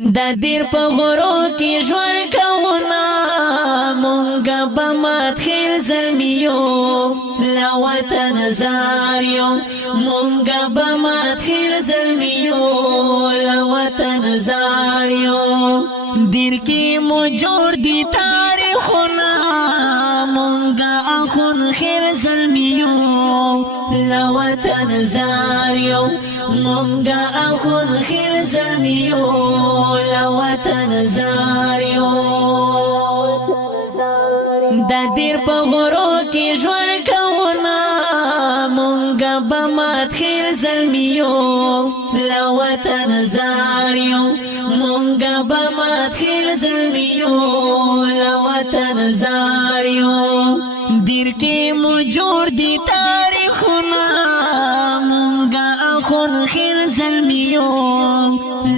دا دیر په غرو کې ژوند کوونه مونږه به مات خیل زلمیو له وطن زار یو مونږه به مات خیل زلمیو له وطن زار یو دیر کې مو جوړ دي تاریخونه مونږه اخون خیر زلمیو له وطن زار یو مونږه اخون خیر زلمیو له وطن زار یو دا دیر په غرو کې ژوند کوونه مونږه به مات خیر زلمیو له وطن زار یو مونږه به مات خیر زلمیو له وطن زار یو دیر کې مو جوړ دي تاریخونه مونږه اخون خیر زلمیو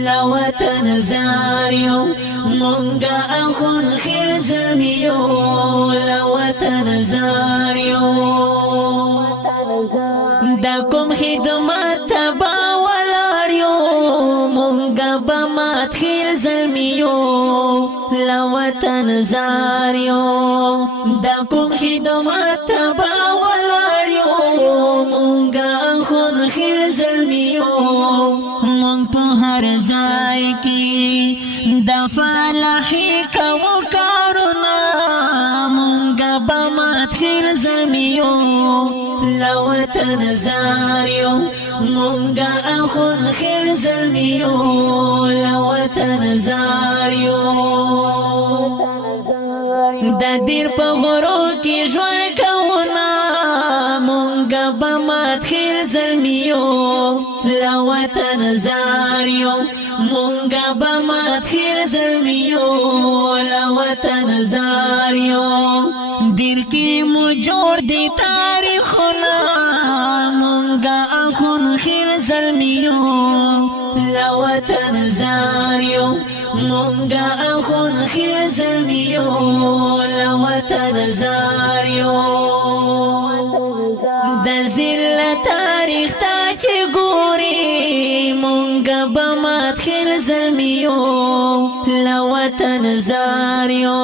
له وطن زار یو مونږه اخون خیر زلمیو له وطن زار یو دا کوم خدمت تبا ولاړ یو مونږه به مات خیر زلمیو له وطن زار یو دا کوم خدمت تبا ولاړ یو مونږه اخون خیر زلمیو مونږ په هر ځای کې د فلاحي کوو کارونه مونږه به مات خیر زلمیو له وطن زار یو مونږه اخون خیر زلمیو له وطن زار یو دا دیر په غرو کې ژوند کوونه مونږه به مات خیر زلمیو له وطن زار یو مونږه به مات خیر زلمیو له وطن زار یو دیر کې مو جوړ دي تاریخونه مونږه اخون خیر زلمیو له وطن زار یو مونږه اخون خیر زلمیو له وطن زار یو د ذلت تاریخ ته چې ګوري مونږه به مات خیر زلمیو له وطن زار یو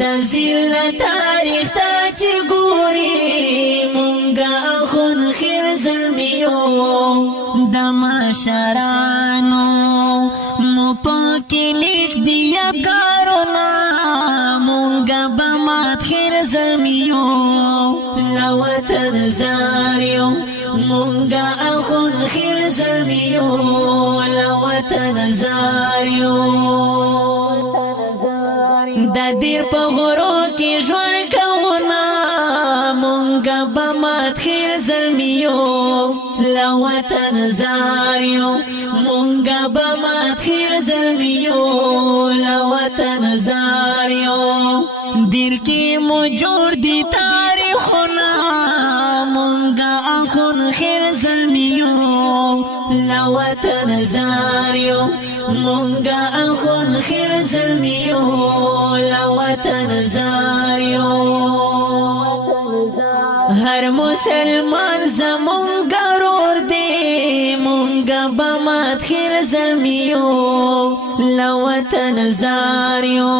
د ذلت تاریخ ته چې ګوري مونږه اخون خیر زلمیو د مشرانو مو پکې لیک دی یادګارونه مونږه به مات خیر زلمیو له وطن زار یو مونږه اخون خیر زلمیو له وطن زار یو دا دیر په غرو کې ژوند کوونه مونږه به مات خیر زلمیو له وطن زار یو مونږه به مات خیر زلمیو له وطن زار یو دیر کې مو جوړ دي تاریخونه مونږه اخون خیر زلمیو له وطن زار یو مونږه اخون خیر زلمیو له وطن زار یو هر مسلمان زمونږ ورور دی مونږه به مات خیر زلمیو له وطن زار یو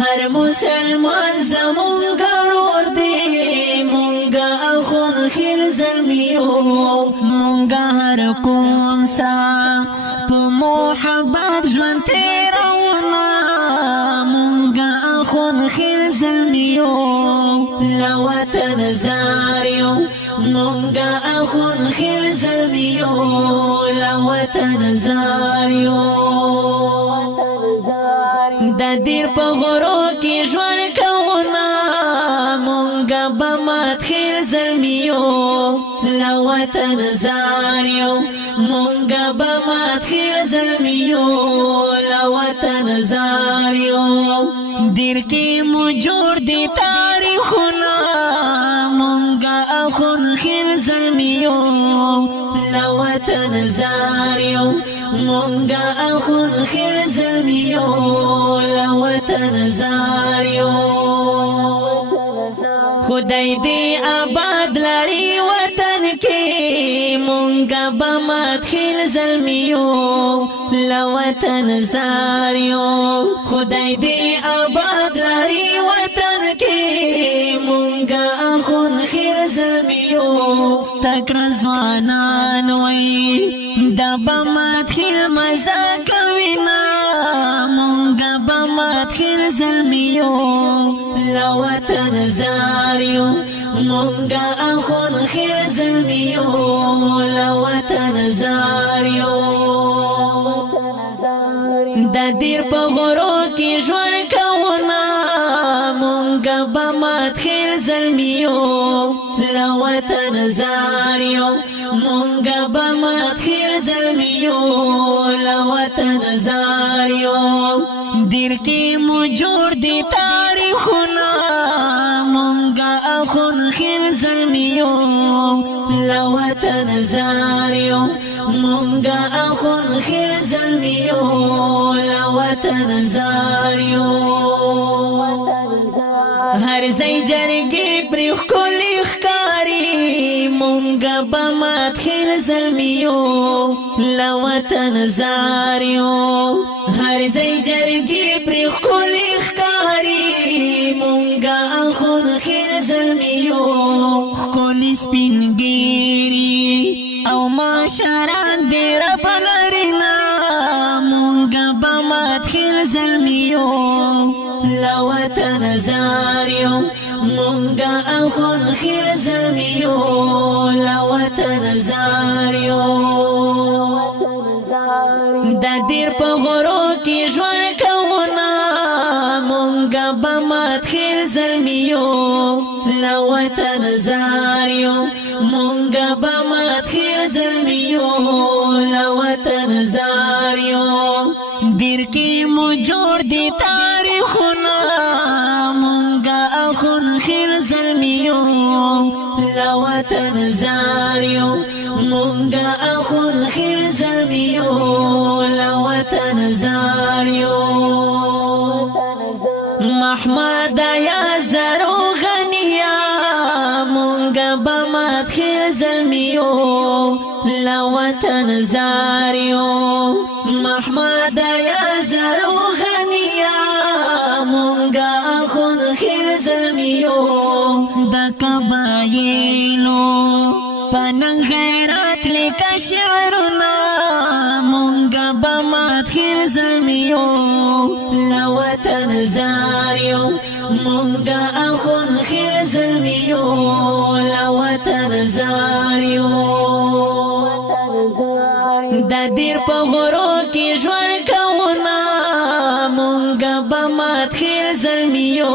هر مسلمان زمونږ ورور دی مونږه اخون خیر زلمیو مونږه هر کوم سره په محبت ژوند تیروونه مونږه اخون خیر زلمیو له وطن زار یو مونږه اخون خیر زلمیو له وطن زار یو دا دیر په غرو کې ژوند کوونه مونږه به مات خیر زلمیو له وطن زار یو مونږه به مات خیر زلمیو له وطن زار یو دیر کې مو جوړ دي تاریخونه مونږه اخون خیر زلمیو له وطن زار یو مونږه اخون خیر زلمیو له وطن زار یو خدای دې آباد لري وطن کې مونږه مونگا بمات خیل ظلمیو لوطن زاریو خدای دی آباد لاری وطن کی مونگا خون خیل ظلمیو تکر زوانان وی دا بمات خیل مزا کوینا مونگا بمات خیل ظلمیو لوطن زاریو مونگا اخون خیر ظلمیو لوطن زاریو دا دیر پا غرو کی جوان کونا مونگا بمات خیر ظلمیو لوطن زاریو مونگا بمات خیر ظلمیو لوطن زاریو دیر کی مجور دی تاریخونا مونگا اخون خیر ظلمیو لوطن زاریو مونگا اخون خیر ظلمیو لوطن زاریو هر زی جرگی پریخ کلی خکاری مونگا بمات خیر ظلمیو لوطن زاریو هر زی جرگی پریخ کلی خکاری مونگا اخون خیر ظلمیو خکولی سپینگیری او ماشاران دیر پلرنا مونگا بمات خیر ظلمیو لوطن زاریو مونگا اخون خیر ظلمیو لوطن زاریو دا دیر پا غرو کی جوان کونا مونگا بمات خیر ظلمیو لوطن زاریو مونگا بمات خیر ظلمیو لوطن زاریو دیر کی مجور دی تاریخونا مونگا اخون خیر ظلمیو لوطن زاریو مونگا اخون خیر ظلمیو لوطن زاریو محمد یا زرو غنیا مونگا بمات خیر ظلمیو لوطن زاریو محمد یا زرو غنیا مونگا اخون خیر ظلمیو دا قبایلو پننگ غیرات لکا شعرنا مونگا بمات خیر ظلمیو لوطن زاریو مونگا اخون خیر ظلمیو لوطن زاریو دا دیر پا غرو کی جوان کونا مونگا بمات خیر ظلمیو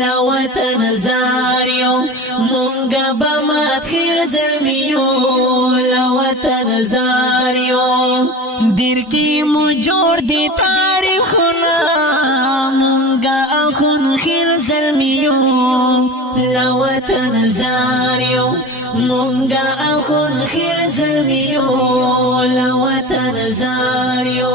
لوطن زاریو مونگا بمات خیر ظلمیو لوطن زاریو دیر کی مجور دی تاریخونا مونگا اخون خیر ظلمیو لوطن زاریو مونگا اخون خیر ظلمیو لوطن زاریو